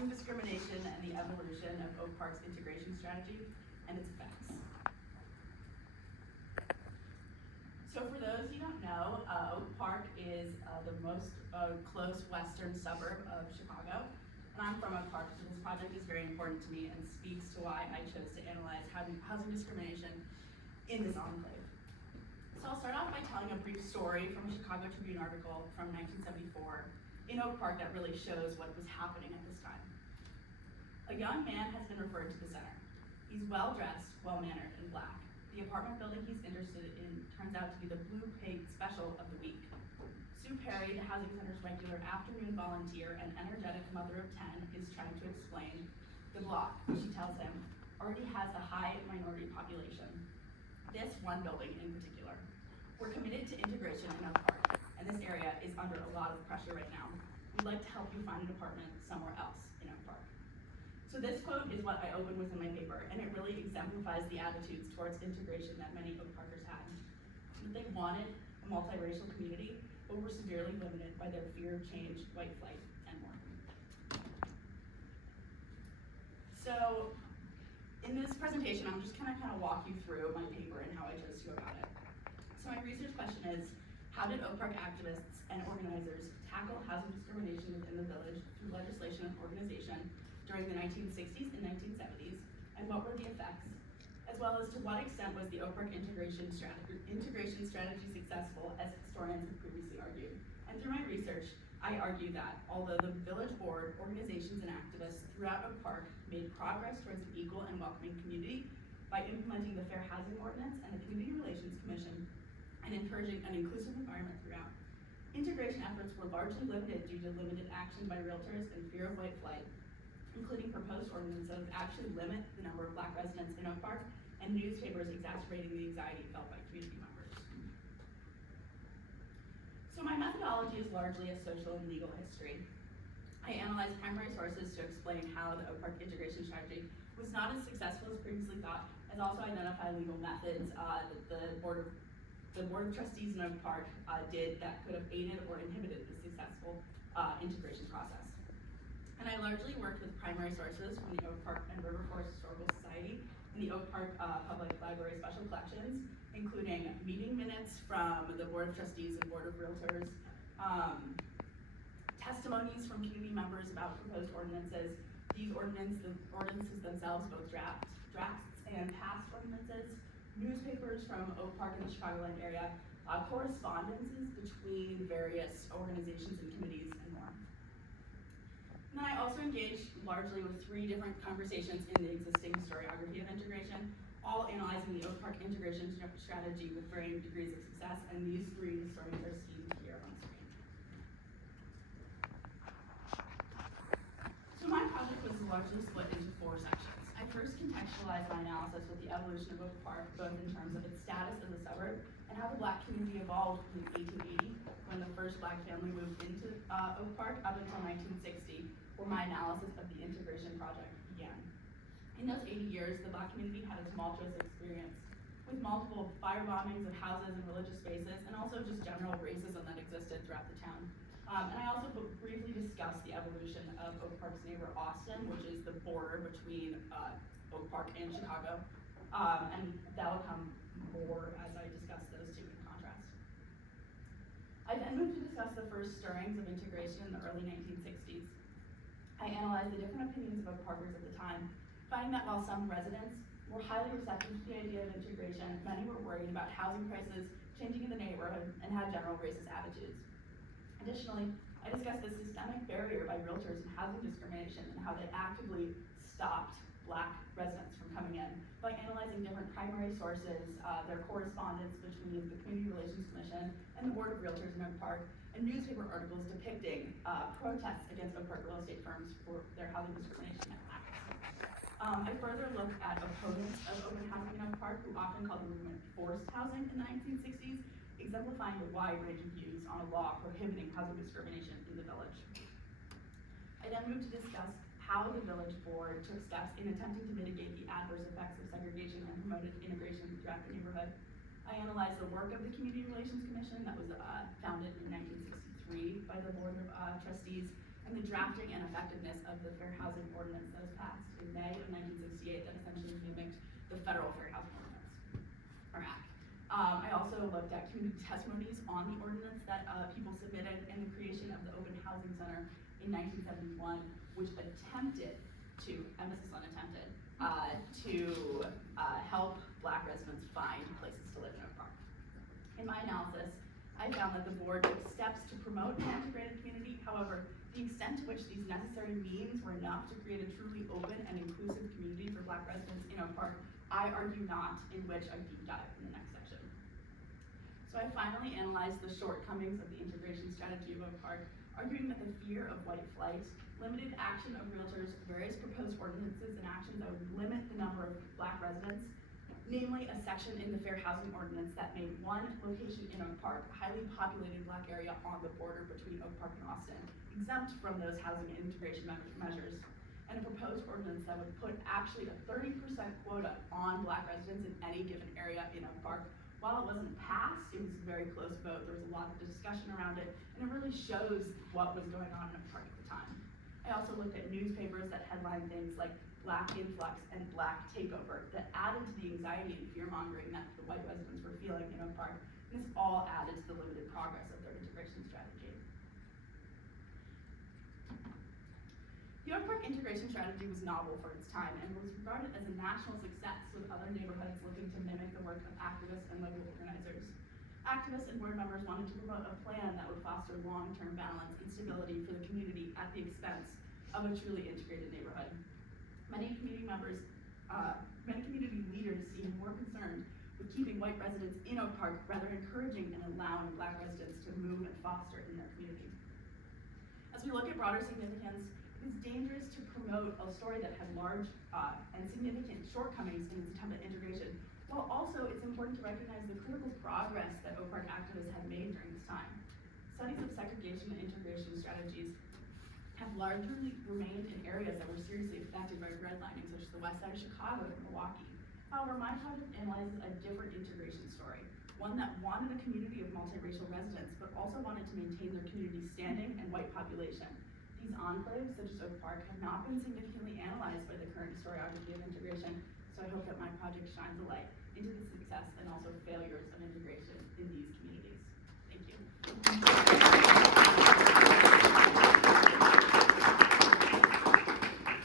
housing discrimination and the evolution of Oak Park's integration strategy and its effects. So for those you don't know, Oak Park is the most close western suburb of Chicago. And I'm from Oak Park, so this project is very important to me and speaks to why I chose to analyze housing discrimination in this enclave. So I'll start off by telling a brief story from a Chicago Tribune article from 1974 in Oak Park that really shows what was happening at this time. A young man has been referred to the center. He's well-dressed, well-mannered, and black. The apartment building he's interested in turns out to be the Blue Plate Special of the week. Sue Perry, the housing center's regular afternoon volunteer and energetic mother of 10, is trying to explain the block, which she tells him already has a high minority population. This one building in particular. We're committed to integration in Oak Park, and this area is under a lot of pressure right now. We'd like to help you find an apartment somewhere else in Oak Park. So this quote is what I opened with in my paper, and it really exemplifies the attitudes towards integration that many Oak Parkers had. That they wanted a multiracial community, but were severely limited by their fear of change, white flight, and more. So in this presentation, I'm just gonna kind of walk you through my paper and how I chose to go about it. So my research question is, how did Oak Park activists and organizers tackle housing discrimination within the village through legislation and organization during the 1960s and 1970s, and what were the effects, as well as to what extent was the Oak Park integration strategy successful, as historians have previously argued. And through my research, I argue that although the village board, organizations, and activists throughout Oak Park made progress towards an equal and welcoming community by implementing the Fair Housing Ordinance and the Community Relations Commission and encouraging an inclusive environment throughout, integration efforts were largely limited due to limited action by realtors and fear of white flight, including proposed ordinances that actually limit the number of black residents in Oak Park and newspapers exacerbating the anxiety felt by community members. So my methodology is largely a social and legal history. I analyze primary sources to explain how the Oak Park integration strategy was not as successful as previously thought, as also identify legal methods that the Board of Trustees in Oak Park did that could have aided or inhibited the successful integration process. And I largely worked with primary sources from the Oak Park and River Forest Historical Society and the Oak Park Public Library Special Collections, including meeting minutes from the Board of Trustees and Board of Realtors, testimonies from community members about proposed ordinances. These ordinances themselves, both drafts and past ordinances, newspapers from Oak Park and the Chicagoland area, correspondences between various organizations and committees, and more. And then I also engaged largely with 3 different conversations in the existing historiography of integration, all analyzing the Oak Park integration strategy with varying degrees of success, and these 3 historians are seen here on screen. So my project was largely split into 4 sections. I first contextualized my analysis with the evolution of Oak Park, both in terms of its status as a suburb and how the black community evolved in 1880, when the first black family moved into Oak Park, up until 1960, where my analysis of the integration project began. In those 80 years, the black community had a tumultuous experience with multiple firebombings of houses and religious spaces, and also just general racism that existed throughout the town. And I also briefly discussed the evolution of Oak Park's neighbor Austin, which is the border between Oak Park and Chicago. And that will come more as I discuss those 2 in contrast. I then moved to discuss the first stirrings of integration in the early 1960s. I analyzed the different opinions of Oak Parkers at the time, finding that while some residents were highly receptive to the idea of integration, many were worried about housing prices changing in the neighborhood and had general racist attitudes. Additionally, I discussed the systemic barrier by realtors and housing discrimination and how they actively stopped black residents from coming in by analyzing different primary sources, their correspondence between the Community Relations Commission and the Board of Realtors in Oak Park, and newspaper articles depicting protests against Oak Park real estate firms for their housing discrimination acts. I further looked at opponents of open housing in Oak Park, who often called the movement forced housing in the 1960s, exemplifying a wide range of views on a law prohibiting housing discrimination in the village. I then moved to discuss how the village board took steps in attempting to mitigate the adverse effects of segregation and promoted integration throughout the neighborhood. I analyzed the work of the Community Relations Commission that was founded in 1963 by the Board of Trustees, and the drafting and effectiveness of the Fair Housing Ordinance that was passed in May of 1968 that essentially mimicked the federal Fair Housing Ordinance, or Act. I also looked at community testimonies on the ordinance that people submitted in the creation of the Open Housing Center in 1971, which attempted to, emphasis on attempted, to help Black residents find places to live in Oak Park. In my analysis, I found that the board took steps to promote an integrated community. However, the extent to which these necessary means were enough to create a truly open and inclusive community for Black residents in Oak Park, I argue not, in which I deep dive in the next section. So I finally analyzed the shortcomings of the integration strategy of Oak Park, arguing that the fear of white flight, limited action of realtors, various proposed ordinances and actions that would limit the number of Black residents, namely a section in the Fair Housing Ordinance that made one location in Oak Park, a highly populated Black area on the border between Oak Park and Austin, exempt from those housing and integration measures, and a proposed ordinance that would put actually a 30% quota on Black residents in any given area in Oak Park. While it wasn't passed, it was a very close vote. There was a lot of discussion around it, and it really shows what was going on in Oak Park at the time. I also looked at newspapers that headlined things like Black influx and Black takeover that added to the anxiety and fear-mongering that the white residents were feeling in Oak Park, and this all added to the limited progress of their integration strategy. The Oak Park integration strategy was novel for its time and was regarded as a national success, with other neighborhoods looking to mimic the work of activists and local organizers. Activists and board members wanted to promote a plan that would foster long-term balance and stability for the community at the expense of a truly integrated neighborhood. Many community leaders seemed more concerned with keeping white residents in Oak Park rather than encouraging and allowing Black residents to move and foster in their community. As we look at broader significance, it is dangerous to promote a story that had large and significant shortcomings in its attempt at integration, while also it's important to recognize the critical progress that Oak Park activists had made during this time. Studies of segregation and integration strategies have largely remained in areas that were seriously affected by redlining, such as the west side of Chicago and Milwaukee. However, my project analyzes a different integration story, one that wanted a community of multiracial residents, but also wanted to maintain their community standing and white population. These enclaves, such as Oak Park, have not been significantly analyzed by the current historiography of integration, so I hope that my project shines a light into the success and also failures of integration in these communities. Thank you.